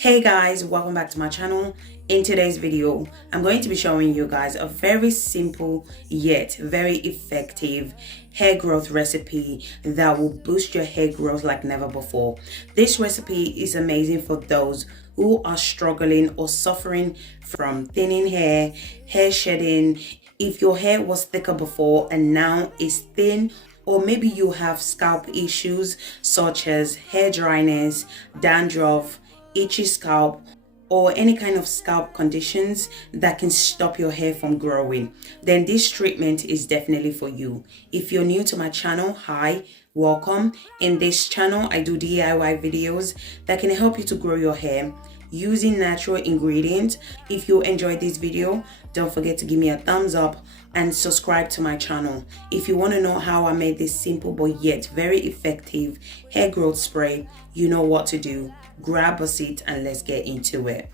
Hey guys, welcome back to my channel. In today's video, I'm going to be showing you guys a very simple yet very effective hair growth recipe that will boost your hair growth like never before. This recipe is amazing for those who are struggling or suffering from thinning hair, hair shedding. If your hair was thicker before and now is thin, or maybe you have scalp issues such as hair dryness, dandruff, itchy scalp, or any kind of scalp conditions that can stop your hair from growing, then this treatment is definitely for you. If you're new to my channel, hi, welcome. In this channel, I do DIY videos that can help you to grow your hair using natural ingredients. If you enjoyed this video, don't forget to give me a thumbs up and subscribe to my channel. If you want to know how I made this simple but yet very effective hair growth spray, you know what to do. Grab a seat and let's get into it.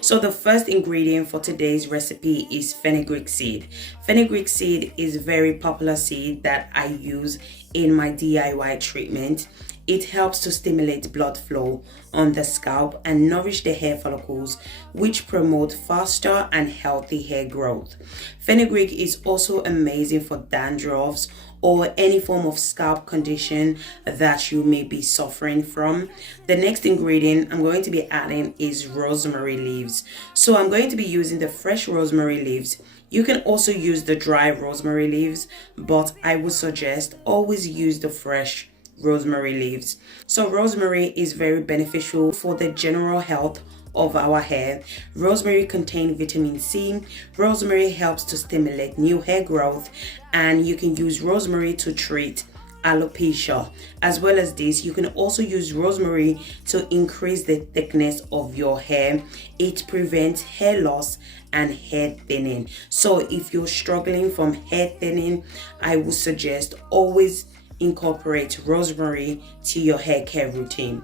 So the first ingredient for today's recipe is fenugreek seed. Fenugreek seed is a very popular seed that I use in my DIY treatment. It helps to stimulate blood flow on the scalp and nourish the hair follicles, which promote faster and healthy hair growth. Fenugreek is also amazing for dandruffs or any form of scalp condition that you may be suffering from. The next ingredient I'm going to be adding is rosemary leaves. So I'm going to be using the fresh rosemary leaves. You can also use the dry rosemary leaves, but I would suggest always use the fresh rosemary leaves. So rosemary is very beneficial for the general health of our hair. Rosemary contains vitamin C. Rosemary helps to stimulate new hair growth, and you can use rosemary to treat alopecia. As well as this, you can also use rosemary to increase the thickness of your hair. It prevents hair loss and hair thinning. So if you're struggling from hair thinning, I would suggest always incorporate rosemary to your hair care routine.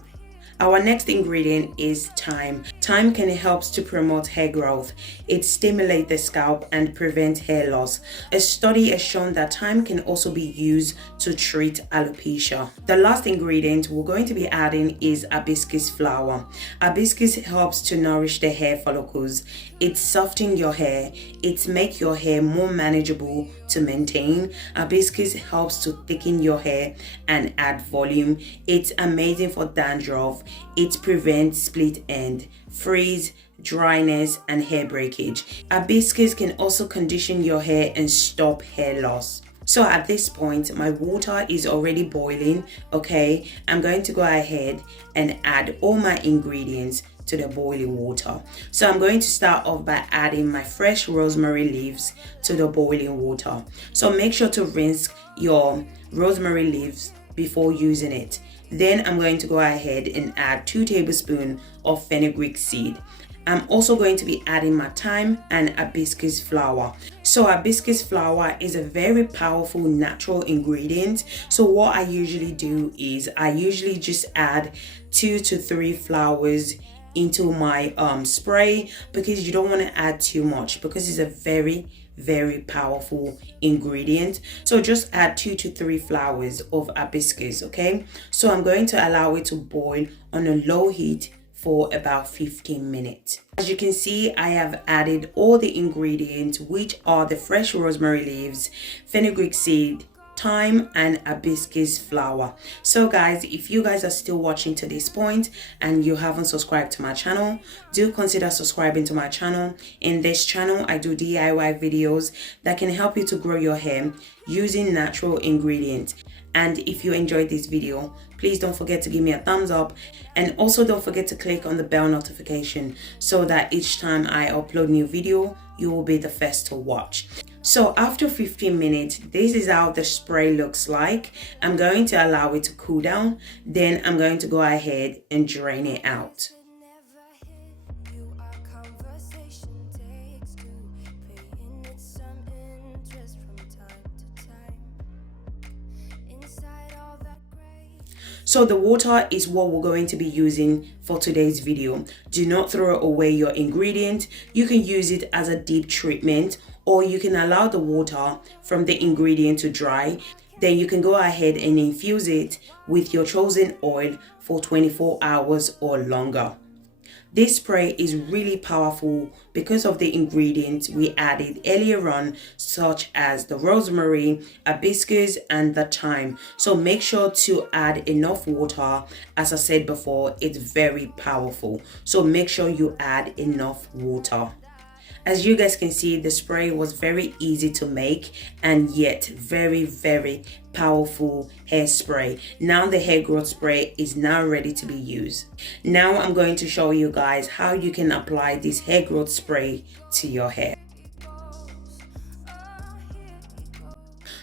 Our next ingredient is thyme. Thyme can help to promote hair growth. It stimulates the scalp and prevents hair loss. A study has shown that thyme can also be used to treat alopecia. The last ingredient we're going to be adding is hibiscus flower. Hibiscus helps to nourish the hair follicles. It softens your hair. It makes your hair more manageable to maintain. Hibiscus helps to thicken your hair and add volume. It's amazing for dandruff. It prevents split end, frizz, dryness, and hair breakage. Hibiscus can also condition your hair and stop hair loss. So at this point, my water is already boiling. Okay, I'm going to go ahead and add all my ingredients to the boiling water. So I'm going to start off by adding my fresh rosemary leaves to the boiling water. So make sure to rinse your rosemary leaves before using it. Then I'm going to go ahead and add 2 tablespoons of fenugreek seed. I'm also going to be adding my thyme and hibiscus flower. So hibiscus flower is a very powerful natural ingredient. So what I usually do is I usually just add 2 to 3 flowers into my spray, because you don't want to add too much because it's a very powerful ingredient. So just add 2 to 3 flowers of hibiscus. Okay, so I'm going to allow it to boil on a low heat for about 15 minutes. As you can see, I have added all the ingredients, which are the fresh rosemary leaves, fenugreek seed, thyme, and hibiscus flower. So guys, if you guys are still watching to this point and you haven't subscribed to my channel, do consider subscribing to my channel. In this channel, I do DIY videos that can help you to grow your hair using natural ingredients. And if you enjoyed this video, please don't forget to give me a thumbs up, and also don't forget to click on the bell notification so that each time I upload new video, you will be the first to watch. So after 15 minutes, this is how the spray looks like. I'm going to allow it to cool down. Then I'm going to go ahead and drain it out. So the water is what we're going to be using for today's video. Do not throw away your ingredient. You can use it as a deep treatment, or you can allow the water from the ingredient to dry. Then you can go ahead and infuse it with your chosen oil for 24 hours or longer. This spray is really powerful because of the ingredients we added earlier on, such as the rosemary, hibiscus, and the thyme. So make sure to add enough water. As I said before, it's very powerful. So make sure you add enough water. As you guys can see, the spray was very easy to make and yet very, very powerful hairspray. Now the hair growth spray is now ready to be used. Now I'm going to show you guys how you can apply this hair growth spray to your hair.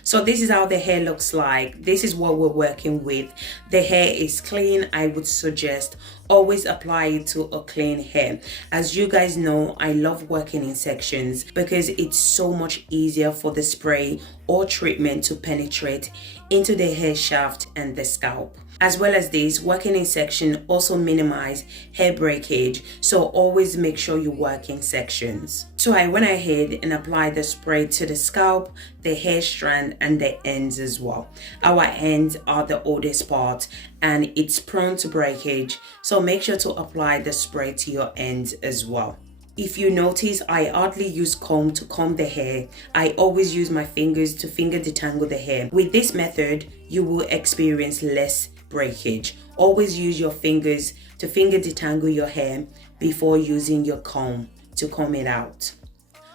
So this is how the hair looks like. This is what we're working with. The hair is clean. I would suggest always apply it to a clean hair. As you guys know, I love working in sections because it's so much easier for the spray or treatment to penetrate into the hair shaft and the scalp. As well as this, working in section also minimize hair breakage, so always make sure you work in sections. So I went ahead and applied the spray to the scalp, the hair strand, and the ends as well. Our ends are the oldest part and it's prone to breakage, so make sure to apply the spray to your ends as well. If you notice, I hardly use comb to comb the hair. I always use my fingers to finger detangle the hair. With this method, you will experience less breakage. Always use your fingers to finger detangle your hair before using your comb to comb it out.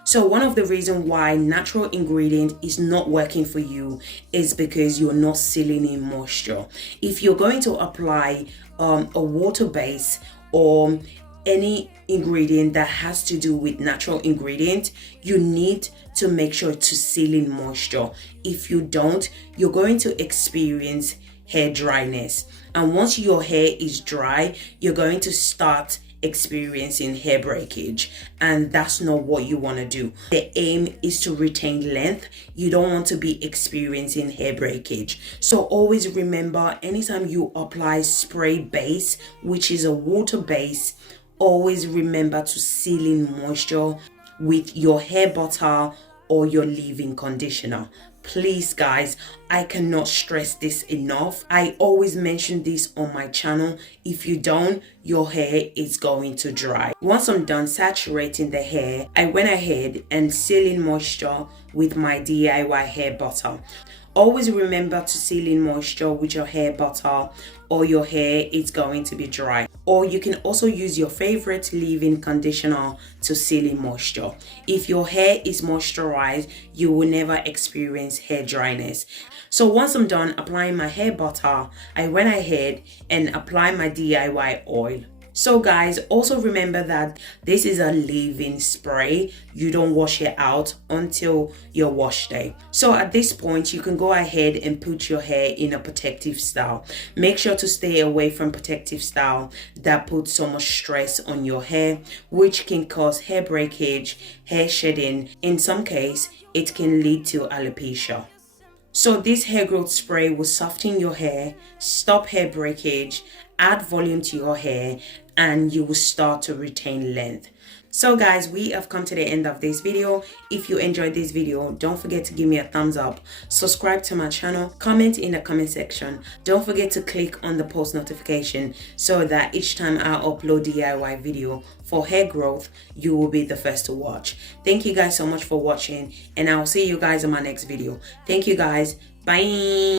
So one of the reasons why natural ingredient is not working for you is because you're not sealing in moisture. If you're going to apply a water base or any ingredient that has to do with natural ingredient, you need to make sure to seal in moisture. If you don't, you're going to experience hair dryness, and once your hair is dry, you're going to start experiencing hair breakage, and that's not what you want to do. The aim is to retain length. You don't want to be experiencing hair breakage. So always remember, anytime you apply spray base, which is a water base, always remember to seal in moisture with your hair butter or your leave-in conditioner. Please guys, I cannot stress this enough. I always mention this on my channel. If you don't, your hair is going to dry. Once I'm done saturating the hair, I went ahead and seal in moisture with my DIY hair butter. Always remember to seal in moisture with your hair butter or your hair is going to be dry. Or you can also use your favorite leave-in conditioner to seal in moisture. If your hair is moisturized, you will never experience hair dryness. So once I'm done applying my hair butter, I went ahead and applied my DIY oil. So guys, also remember that this is a leave-in spray. You don't wash it out until your wash day. So at this point, you can go ahead and put your hair in a protective style. Make sure to stay away from protective style that puts so much stress on your hair, which can cause hair breakage, hair shedding. In some case, it can lead to alopecia. So this hair growth spray will soften your hair, stop hair breakage, add volume to your hair, and you will start to retain length. So guys, we have come to the end of this video. If you enjoyed this video, don't forget to give me a thumbs up, subscribe to my channel, comment in the comment section. Don't forget to click on the post notification so that each time I upload DIY video for hair growth, you will be the first to watch. Thank you guys so much for watching, and I'll see you guys in my next video. Thank you guys. Bye.